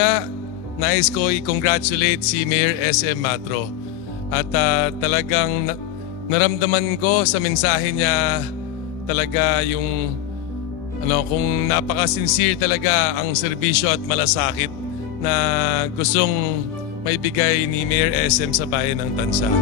Unang-una, nais ko i-congratulate si Mayor SM Matro. At talagang naramdaman ko sa mensahe niya talaga yung kung napaka-sincere talaga ang serbisyo at malasakit na gustong maibigay ni Mayor SM sa bayan ng Tansa.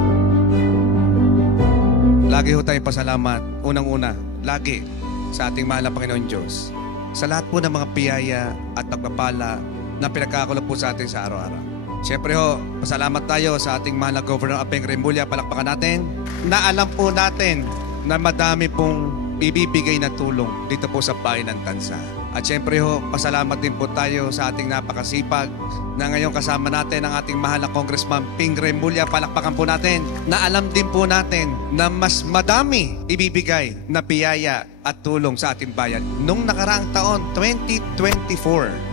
Lagi ho tayong pasalamat, unang-una, lagi sa ating mahal na Panginoon Diyos. Sa lahat po ng mga piyaya at pagpapala na pinagkakaloob po sa atin sa araw-araw. Siyempre ho, pasalamat tayo sa ating mahal na Governor Apeng Remulla. Palakpakan natin na alam po natin na madami pong ibibigay na tulong dito po sa bayan ng Tansa. At siyempre ho, pasalamat din po tayo sa ating napakasipag na ngayon kasama natin ang ating mahal na Congressman Ping Remulla. Palakpakan po natin na alam din po natin na mas madami ibibigay na biyaya at tulong sa ating bayan. Nung nakaraang taon, 2024,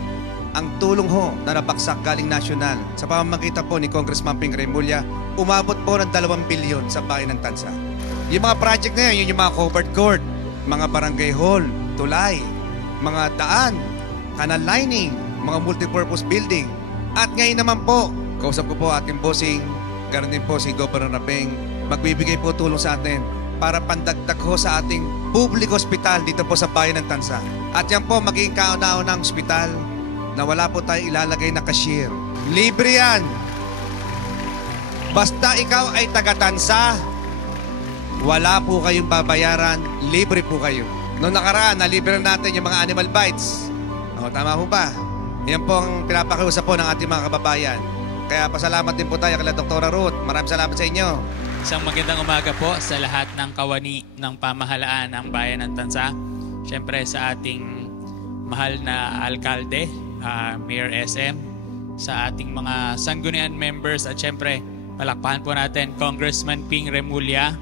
ang tulong ho na nabaksak galing nasyonal sa pamamagitan po ni Congressman Ping Remulla, umabot po ng 2 bilyon sa bayan ng Tansa. Yung mga project na yun, yung mga covered court, mga barangay hall, tulay, mga daan, canal lining, mga multipurpose building. At ngayon naman po, kausap ko po ating bossing, ganoon din po si Governor Apeng, magbibigay po tulong sa atin para pandagdag ho sa ating public hospital dito po sa bayan ng Tansa. At yan po, magiging kauna-unang hospital na wala po tayo ilalagay na cashier. Libre yan. Basta ikaw ay taga-Tansa, wala po kayong babayaran, libre po kayo. Noong nakaraan, nalibre natin yung mga animal bites. O, tama po ba? Yan po ang pinapakiusap po ng ating mga kababayan. Kaya pasalamat din po tayo kay Dr. Ruth. Maraming salamat sa inyo. Isang magandang umaga po sa lahat ng kawani ng pamahalaan ng bayan ng Tansa. Siyempre sa ating mahal na alkalde, Mayor SM, sa ating mga sanggunian members at siyempre palakpakan po natin Congressman Ping Remulla.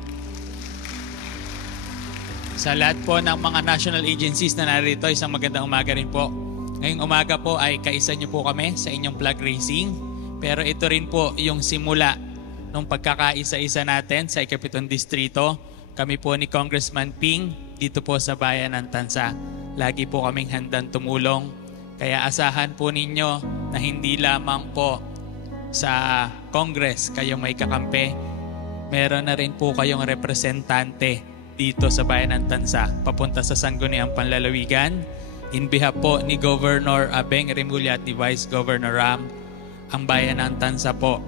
Sa lahat po ng mga national agencies na narito, isang magandang umaga rin po. Ngayong umaga po ay kaisa niyo po kami sa inyong flag raising. Pero ito rin po yung simula nung pagkakaisa-isa natin sa Ikapitong Distrito. Kami po ni Congressman Ping dito po sa bayan ng Tansa. Lagi po kaming handang tumulong. Kaya asahan po ninyo na hindi lamang po sa Congress kayo may kakampi. Meron na rin po kayong representante dito sa bayan ng Tansa papunta sa Sangguniang Panlalawigan. In behalf po ni Governor Apeng Remulla at ni Vice Governor Ram, ang bayan ng Tansa po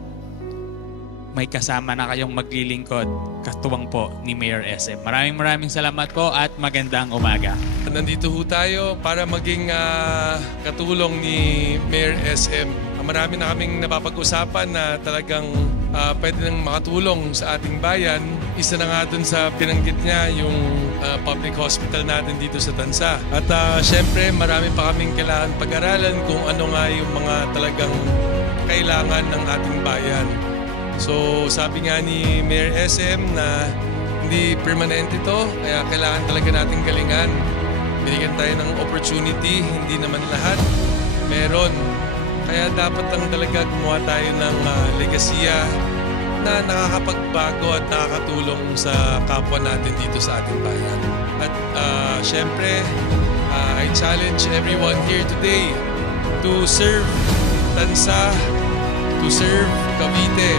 may kasama na kayong maglilingkod katuwang po ni Mayor SM. Maraming salamat po at magandang umaga. Nandito ho tayo para maging katulong ni Mayor SM. Marami na kaming napapag-usapan na talagang pwede nang makatulong sa ating bayan. Isa na nga dun sa binanggit niya yung public hospital natin dito sa Tansa. At syempre marami pa kaming kailangan pag-aralan kung ano nga yung mga talagang kailangan ng ating bayan. So sabi nga ni Mayor SM na hindi permanent ito, kaya kailangan talaga nating galingan. Binigyan tayo ng opportunity, hindi naman lahat meron. Kaya dapat lang talaga gumawa tayo ng legasiya na nakakapagbago at nakakatulong sa kapwa natin dito sa ating bayan. At syempre, I challenge everyone here today to serve Tansa, to serve Cavite,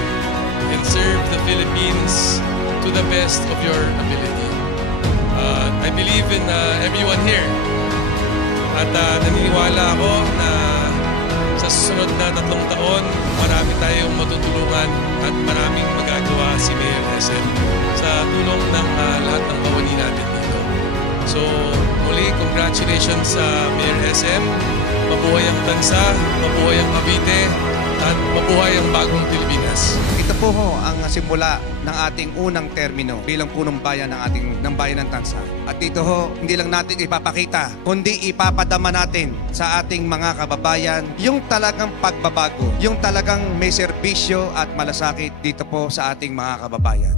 and serve the Philippines to the best of your ability. I believe in everyone here. At naniniwala ako na sa susunod na 3 taon, marami tayong matutulungan at maraming magagawa si Mayor SM sa tulong ng lahat ng kawani natin dito. So, muli, congratulations sa Mayor SM. Mabuhay ang Tansa, mabuhay ang Cavite, at mabuhay ang bagong Pilipinas. Ito po ho ang simula ng ating unang termino bilang punong bayan ng bayan ng Tansa. At dito ho, hindi lang natin ipapakita, kundi ipapadama natin sa ating mga kababayan yung talagang pagbabago, yung talagang may serbisyo at malasakit dito po sa ating mga kababayan.